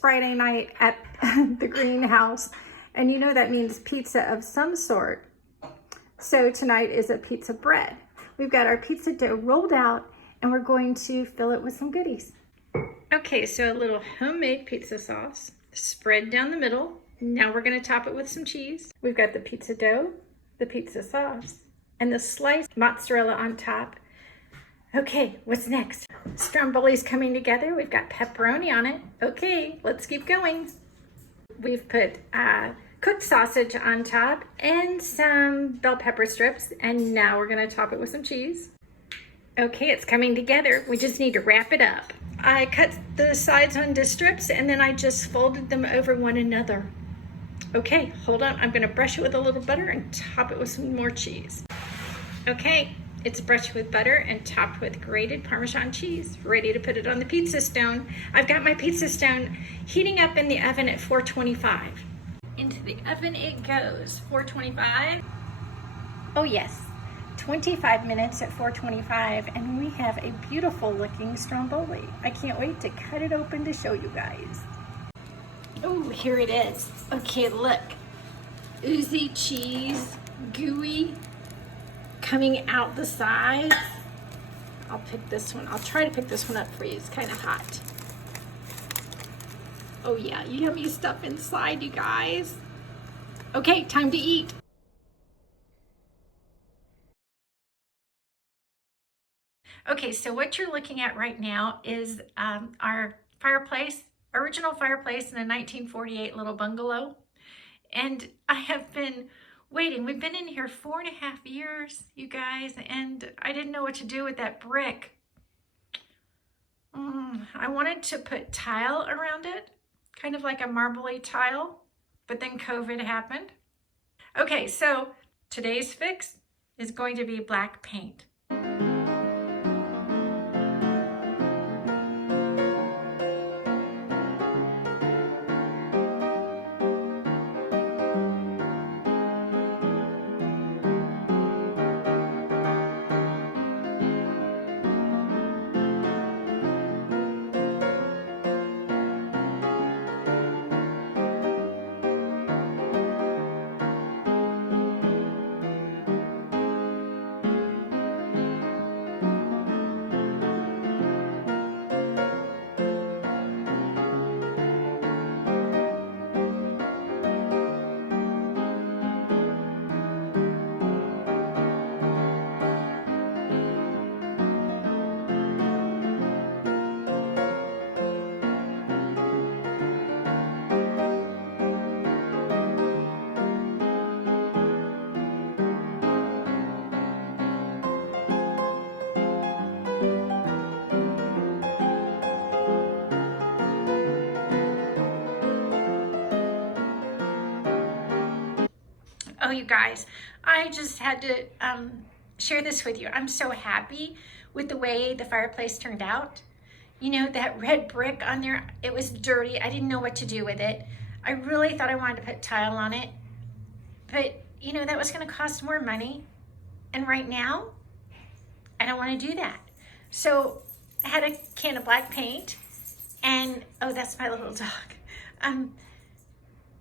Friday night at the Greene house, and you know that means pizza of some sort. So tonight is a pizza bread. We've got our pizza dough rolled out, and we're going to fill it with some goodies. Okay, so a little homemade pizza sauce spread down the middle. Now we're going to top it with some cheese. We've got the pizza dough, the pizza sauce, and the sliced mozzarella on top. Okay, what's next? Stromboli's coming together. We've got pepperoni on it. Okay, let's keep going. We've put cooked sausage on top and some bell pepper strips, and now we're gonna top it with some cheese. Okay, it's coming together. We just need to wrap it up. I cut the sides into strips and then I just folded them over one another. Okay, hold on. I'm gonna brush it with a little butter and top it with some more cheese. Okay. It's brushed with butter and topped with grated Parmesan cheese. Ready to put it on the pizza stone. I've got my pizza stone heating up in the oven at 425. Into the oven it goes, 425. Oh yes, 25 minutes at 425, and we have a beautiful looking Stromboli. I can't wait to cut it open to show you guys. Oh, here it is. Okay, look. Oozy cheese, gooey, coming out the sides. I'll pick this one. I'll try to pick this one up for you. It's kind of hot. Oh yeah, yummy stuff inside, you guys. Okay, time to eat. Okay, so what you're looking at right now is our fireplace, original fireplace in a 1948 little bungalow. And I have been waiting. We've been in here 4.5 years, you guys, and I didn't know what to do with that brick. I wanted to put tile around it, kind of like a marbly tile, but then COVID happened. Okay, so today's fix is going to be black paint. Oh, you guys, I just had to share this with you. I'm so happy with the way the fireplace turned out. You know, that red brick on there, it was dirty. I didn't know what to do with it. I really thought I wanted to put tile on it, but you know, that was gonna cost more money. And right now, I don't wanna do that. So I had a can of black paint and, oh, that's my little dog.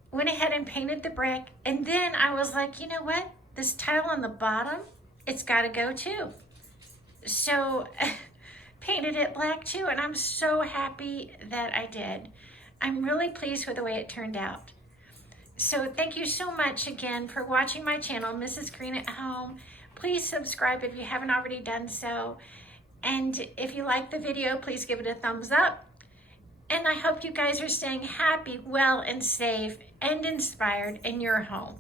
Went ahead and painted the brick, and then I was like, you know what? This tile on the bottom, it's gotta go too. So painted it black too, and I'm so happy that I did. I'm really pleased with the way it turned out. So thank you so much again for watching my channel, Mrs. Greene at Home. Please subscribe if you haven't already done so. And if you like the video, please give it a thumbs up. And I hope you guys are staying happy, well, and safe and inspired in your home.